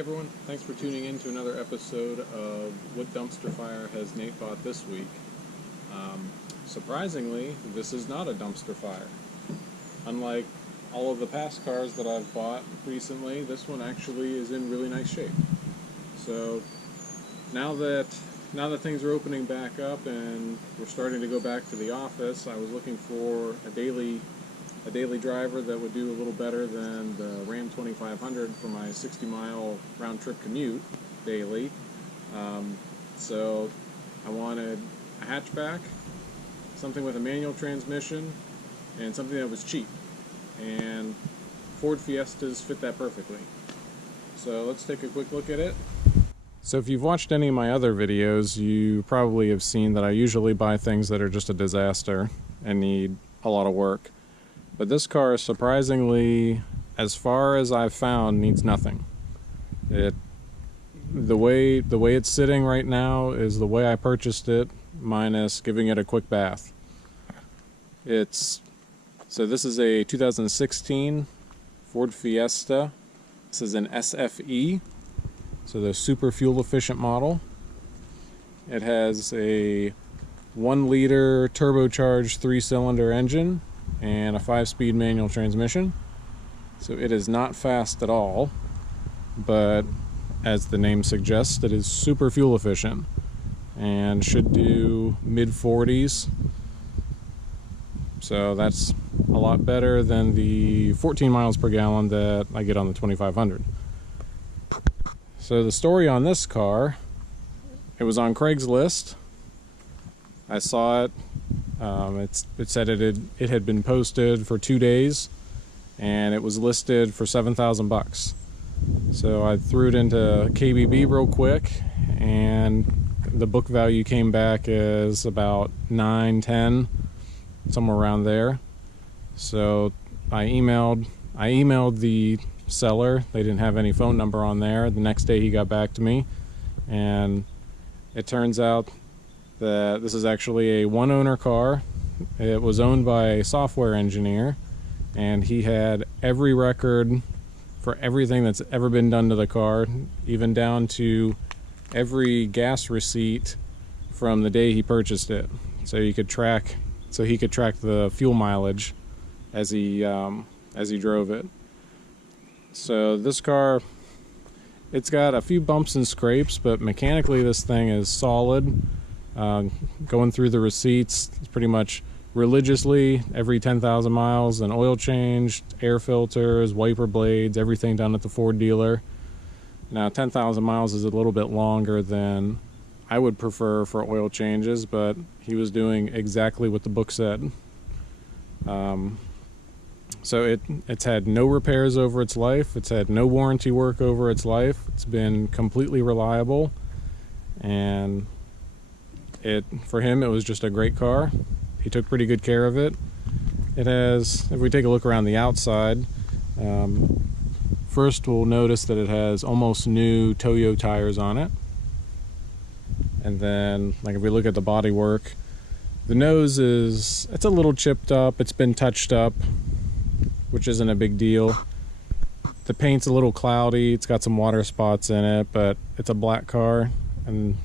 everyone, thanks for tuning in to another episode of What Dumpster Fire Has Nate Bought This Week. Surprisingly, this is not a dumpster fire. Unlike all of the past cars that I've bought recently, this one actually is in really nice shape. So now that things are opening back up and we're starting to go back to the office, I was looking for a daily driver that would do a little better than the Ram 2500 for my 60-mile round-trip commute daily. So I wanted a hatchback, something with a manual transmission, and something that was cheap. And Ford Fiestas fit that perfectly. So let's take a quick look at it. So if you've watched any of my other videos, you probably have seen that I usually buy things that are just a disaster and need a lot of work. But this car, surprisingly, as far as I've found, needs nothing. The way it's sitting right now is the way I purchased it, minus giving it a quick bath. So this is a 2016 Ford Fiesta. This is an SFE, so the super fuel efficient model. It has a 1-liter turbocharged 3-cylinder engine and a 5-speed manual transmission. So it is not fast at all, but as the name suggests, it is super fuel efficient and should do mid-40s. So that's a lot better than the 14 miles per gallon that I get on the 2500. So the story on this car, it was on Craigslist. I saw it. It said it had been posted for 2 days, and it was listed for $7,000. So I threw it into KBB real quick, and the book value came back as about $9-10, somewhere around there. So I emailed the seller. They didn't have any phone number on there. The next day he got back to me, and it turns out that this is actually a one-owner car. It was owned by a software engineer, and he had every record for everything that's ever been done to the car, even down to every gas receipt from the day he purchased it. So he could track the fuel mileage as he drove it. So this car, it's got a few bumps and scrapes, but mechanically this thing is solid. Going through the receipts, it's pretty much religiously every 10,000 miles, an oil change, air filters, wiper blades, everything done at the Ford dealer. Now 10,000 miles is a little bit longer than I would prefer for oil changes, but he was doing exactly what the book said. So it's had no repairs over its life. It's had no warranty work over its life. It's been completely reliable, and for him, it was just a great car. He took pretty good care of it. It has, if we take a look around the outside, first we'll notice that it has almost new Toyo tires on it. And then, like, if we look at the bodywork, the nose it's a little chipped up. It's been touched up, which isn't a big deal. The paint's a little cloudy. It's got some water spots in it, but it's a black car, and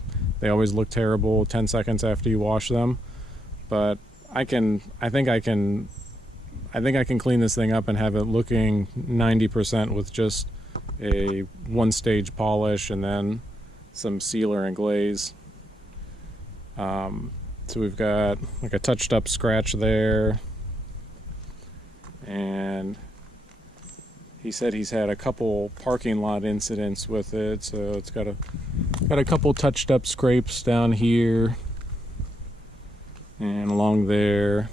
they always look terrible 10 seconds after you wash them. But I think I can clean this thing up and have it looking 90% with just a 1-stage polish and then some sealer and glaze. So we've got like a touched up scratch there, and he said he's had a couple parking lot incidents with it, so it's got a couple touched up scrapes down here and along there,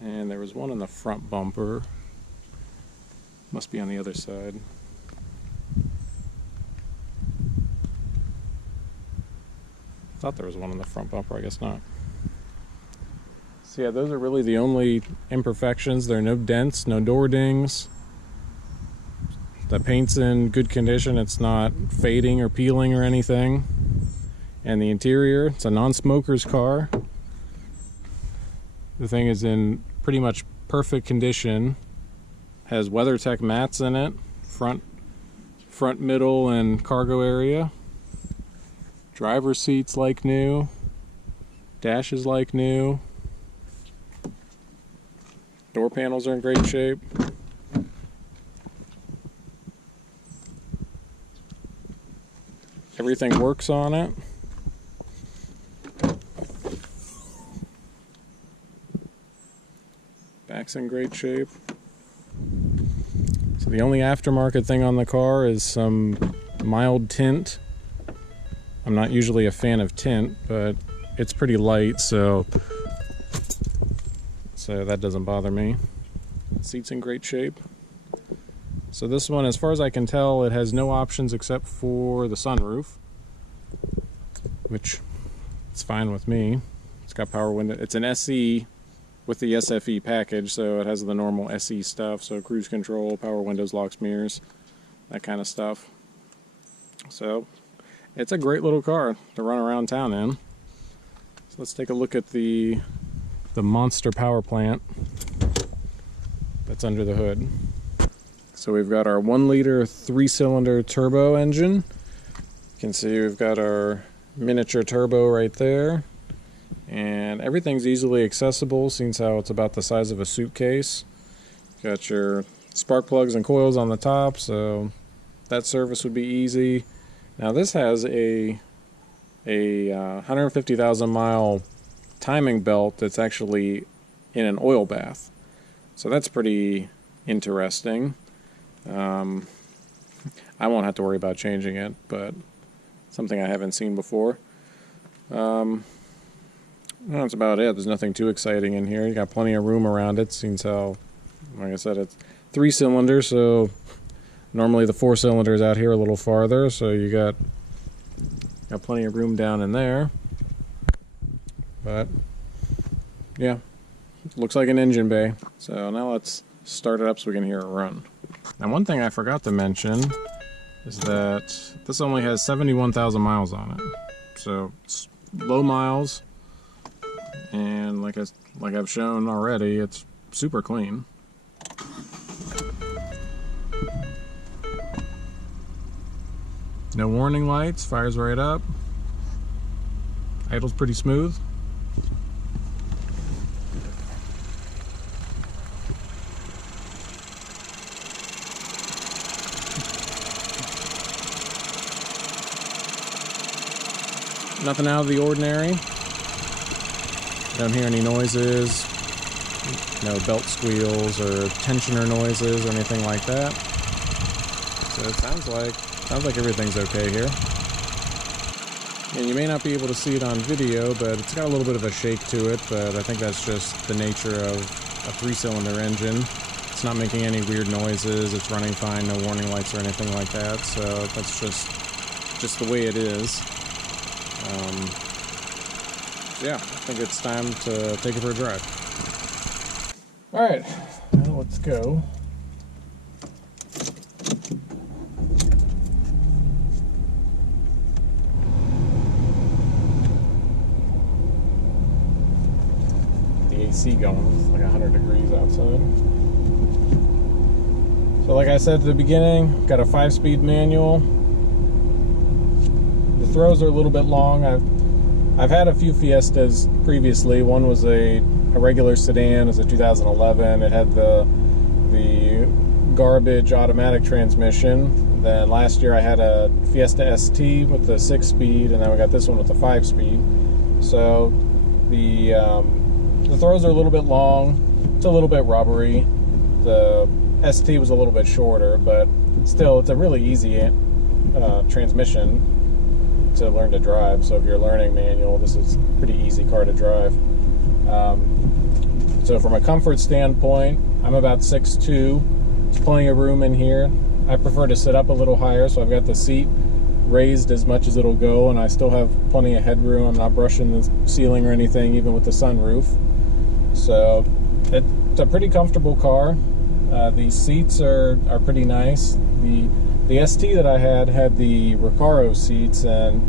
and there was one in the front bumper. Must be on the other side. Thought there was one in the front bumper, I guess not. So yeah, those are really the only imperfections. There are no dents, no door dings. The paint's in good condition. It's not fading or peeling or anything. And the interior, it's a non-smoker's car. The thing is in pretty much perfect condition. Has WeatherTech mats in it, front front, middle, and cargo area. Driver's seats like new. Dash is like new. Door panels are in great shape. Everything works on it. Back's in great shape. So the only aftermarket thing on the car is some mild tint. I'm not usually a fan of tint, but it's pretty light, so that doesn't bother me. Seat's in great shape. So this one, as far as I can tell, it has no options except for the sunroof, which is fine with me. It's got power window. It's an SE with the SFE package, so it has the normal SE stuff, so cruise control, power windows, locks, mirrors, that kind of stuff. So it's a great little car to run around town in. So let's take a look at the monster power plant that's under the hood. So we've got our 1-liter 3-cylinder turbo engine. You can see we've got our miniature turbo right there. And everything's easily accessible, seeing how it's about the size of a suitcase. Got your spark plugs and coils on the top, so that service would be easy. Now this has a 150,000 mile timing belt that's actually in an oil bath. So that's pretty interesting. I won't have to worry about changing it, but something I haven't seen before. That's about it. There's nothing too exciting in here. You got plenty of room around it. Seems how, like I said, it's 3-cylinder, so normally the 4-cylinder is out here a little farther, so you got plenty of room down in there. But yeah, looks like an engine bay. So now let's start it up so we can hear it run. Now one thing I forgot to mention is that this only has 71,000 miles on it. So it's low miles, and like I've shown already, it's super clean. No warning lights, fires right up. Idle's pretty smooth. Nothing out of the ordinary. Don't hear any noises, no belt squeals or tensioner noises or anything like that. So it sounds like everything's okay here. And you may not be able to see it on video, but it's got a little bit of a shake to it, but I think that's just the nature of a 3-cylinder engine. It's not making any weird noises, it's running fine, no warning lights or anything like that, so that's just the way it is. Yeah, I think it's time to take it for a drive. Alright, now let's go. The AC going, it's like 100 degrees outside. So like I said at the beginning, got a 5-speed manual. The throws are a little bit long. I've had a few Fiestas previously. One was a regular sedan. It was a 2011. It had the garbage automatic transmission. Then last year I had a Fiesta ST with the 6-speed, and then we got this one with the 5-speed. So the throws are a little bit long. It's a little bit rubbery. The ST was a little bit shorter, but still, it's a really easy transmission to learn to drive. So if you're learning manual, this is a pretty easy car to drive. So from a comfort standpoint, I'm about 6'2". There's plenty of room in here. I prefer to sit up a little higher, so I've got the seat raised as much as it'll go, and I still have plenty of headroom. I'm not brushing the ceiling or anything, even with the sunroof. So it's a pretty comfortable car. The seats are pretty nice. The ST that I had the Recaro seats, and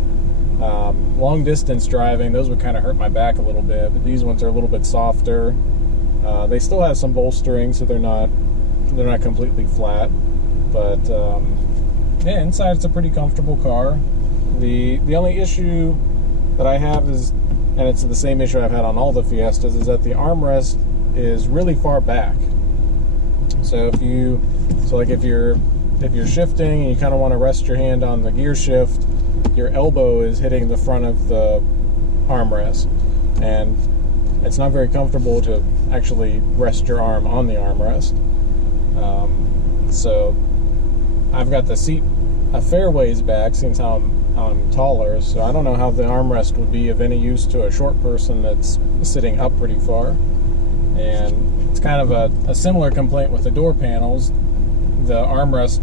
long distance driving, those would kind of hurt my back a little bit, but these ones are a little bit softer. They still have some bolstering, so they're not completely flat, but yeah, inside it's a pretty comfortable car. The only issue that I have is, and it's the same issue I've had on all the Fiestas, is that the armrest is really far back. So if you're shifting and you kind of want to rest your hand on the gear shift, your elbow is hitting the front of the armrest, and it's not very comfortable to actually rest your arm on the armrest. So I've got the seat a fair ways back since I'm taller, so I don't know how the armrest would be of any use to a short person that's sitting up pretty far. And it's kind of a similar complaint with the door panels. The armrest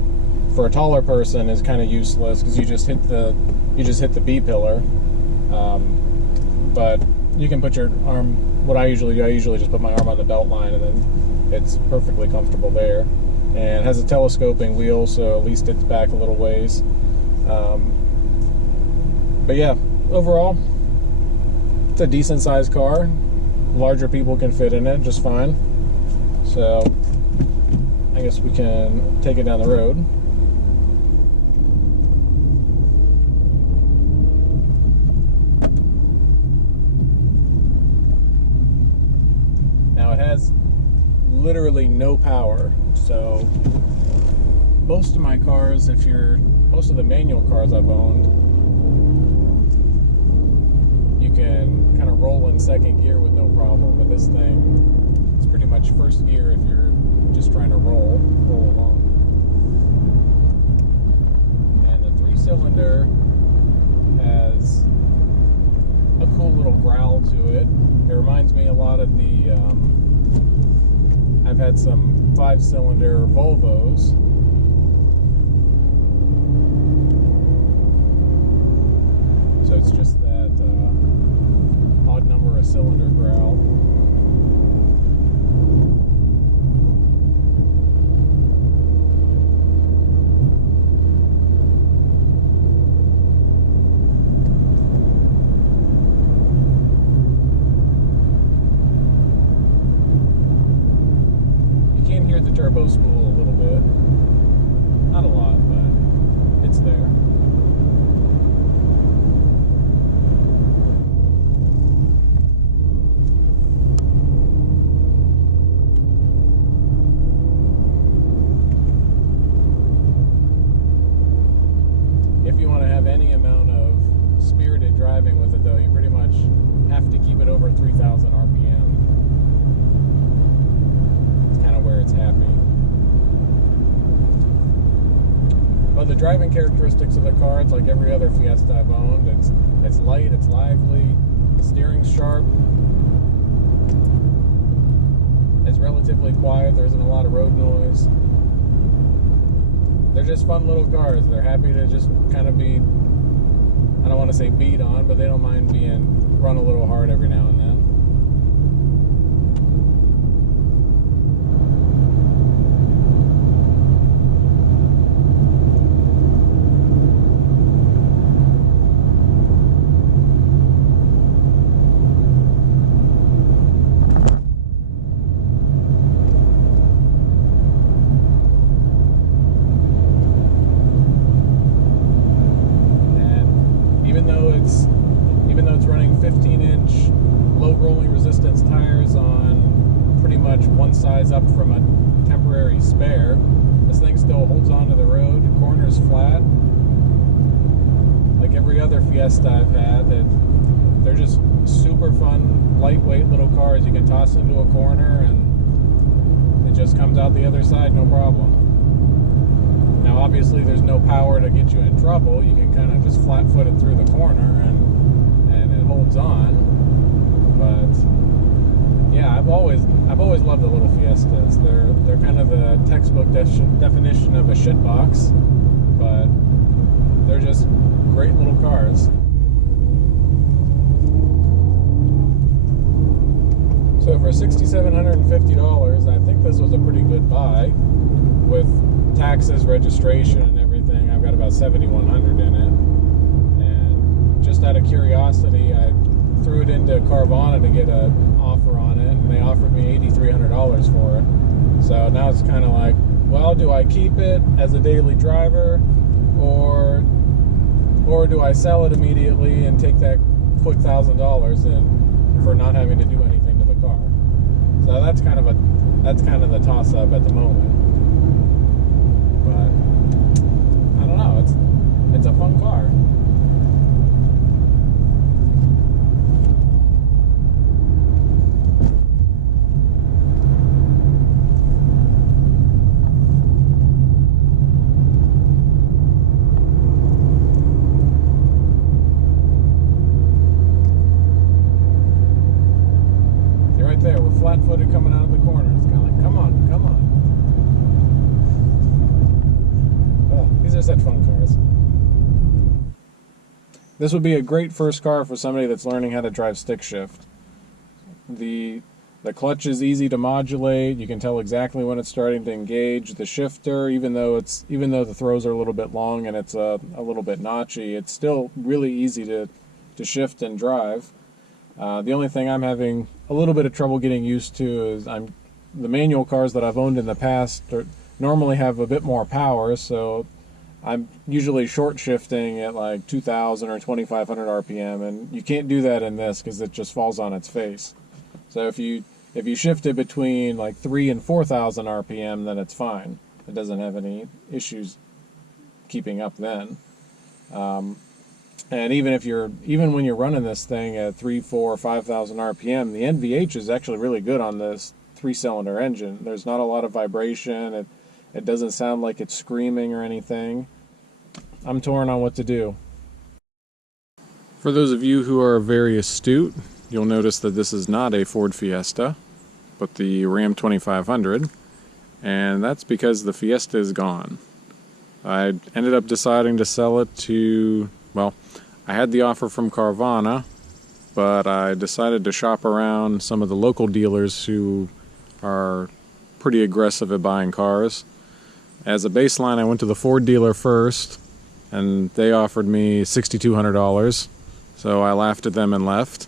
for a taller person is kind of useless because you just hit the B pillar. But you can put your arm. What I usually do, I usually just put my arm on the belt line, and then it's perfectly comfortable there. And it has a telescoping wheel, so at least it's back a little ways. But yeah, overall, it's a decent sized car. Larger people can fit in it just fine. So I guess we can take it down the road. Now it has literally no power, so most of my cars, most of the manual cars I've owned, you can kind of roll in second gear with no problem, but this thing, it's pretty much first gear if you're just trying to roll along. And the 3-cylinder has a cool little growl to it. It reminds me a lot of the I've had some 5-cylinder Volvos. So it's just that odd number of cylinder growl. The turbo spool a little bit, not a lot, but it's there. If you want to have any amount of spirited driving with it, though, you pretty much have to keep it over 3,000 RPM. Where it's happy. But the driving characteristics of the car, it's like every other Fiesta I've owned. It's light, it's lively, the steering's sharp, it's relatively quiet, there isn't a lot of road noise. They're just fun little cars. They're happy to just kind of be, I don't want to say beat on, but they don't mind being run a little hard every now and then. Even though it's running 15-inch low rolling resistance tires on pretty much one size up from a temporary spare, this thing still holds onto the road, corners flat. Like every other Fiesta I've had, they're just super fun, lightweight little cars. You can toss into a corner and it just comes out the other side, no problem. Now obviously there's no power to get you in trouble. You can kind of just flat-foot it through the corner and it holds on. But yeah, I've always loved the little Fiestas. They're kind of the textbook definition of a shitbox, but they're just great little cars. So for $6,750, I think this was a pretty good buy with taxes, registration, and everything. I've got about $7,100 in it, and just out of curiosity, I threw it into Carvana to get an offer on it, and they offered me $8,300 for it. So now it's kind of like, well, do I keep it as a daily driver, or do I sell it immediately and take that quick $1,000 in for not having to do anything to the car? So that's kind of the toss-up at the moment. But I don't know. It's a fun car. There, we're flat-footed coming out of the corner. It's kind of like, come on, come on. Oh, these are such fun cars. This would be a great first car for somebody that's learning how to drive stick shift. The clutch is easy to modulate. You can tell exactly when it's starting to engage. The shifter, even though the throws are a little bit long and it's a little bit notchy, it's still really easy to shift and drive. The only thing I'm having a little bit of trouble getting used to is the manual cars that I've owned in the past normally have a bit more power, so I'm usually short shifting at like 2,000 or 2,500 RPM, and you can't do that in this because it just falls on its face. So if you shift it between like 3,000 and 4,000 RPM, then it's fine. It doesn't have any issues keeping up then. And even when you're running this thing at 3,000, 4,000, 5,000 RPM, the NVH is actually really good on this 3-cylinder engine. There's not a lot of vibration. It doesn't sound like it's screaming or anything. I'm torn on what to do. For those of you who are very astute, you'll notice that this is not a Ford Fiesta, but the Ram 2500, and that's because the Fiesta is gone. I ended up deciding to sell it to, well, I had the offer from Carvana, but I decided to shop around some of the local dealers who are pretty aggressive at buying cars. As a baseline, I went to the Ford dealer first, and they offered me $6,200, so I laughed at them and left.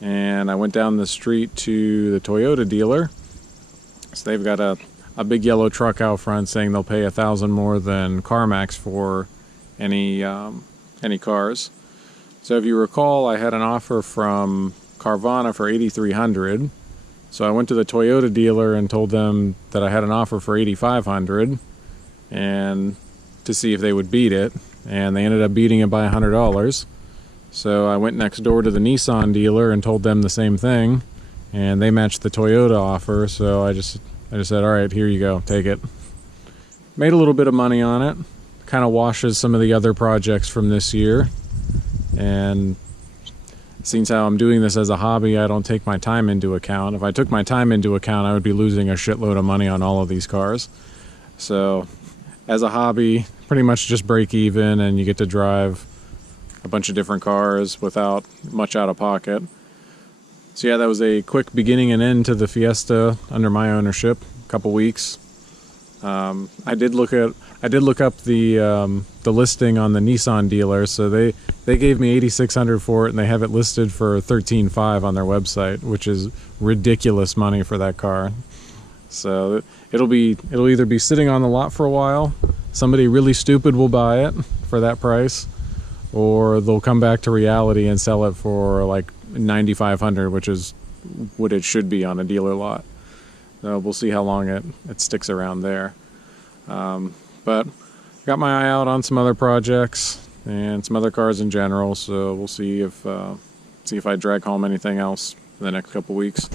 And I went down the street to the Toyota dealer. So they've got a big yellow truck out front saying they'll pay $1,000 more than CarMax for any cars. So if you recall, I had an offer from Carvana for $8,300. So I went to the Toyota dealer and told them that I had an offer for $8,500 and to see if they would beat it, and they ended up beating it by $100. So I went next door to the Nissan dealer and told them the same thing, and they matched the Toyota offer. So I just said, all right, here you go, take it. Made a little bit of money on it. Kind of washes some of the other projects from this year, and since how I'm doing this as a hobby, I don't take my time into account. If I took my time into account, I would be losing a shitload of money on all of these cars. So as a hobby, pretty much just break even, and you get to drive a bunch of different cars without much out of pocket. So yeah, that was a quick beginning and end to the Fiesta under my ownership. A couple weeks. I did look up the listing on the Nissan dealer. So they gave me $8,600 for it, and they have it listed for $13,500 on their website, which is ridiculous money for that car. So it'll either be sitting on the lot for a while, somebody really stupid will buy it for that price, or they'll come back to reality and sell it for like $9,500, which is what it should be on a dealer lot. So we'll see how long it sticks around there. But got my eye out on some other projects and some other cars in general, so we'll see if I drag home anything else in the next couple weeks.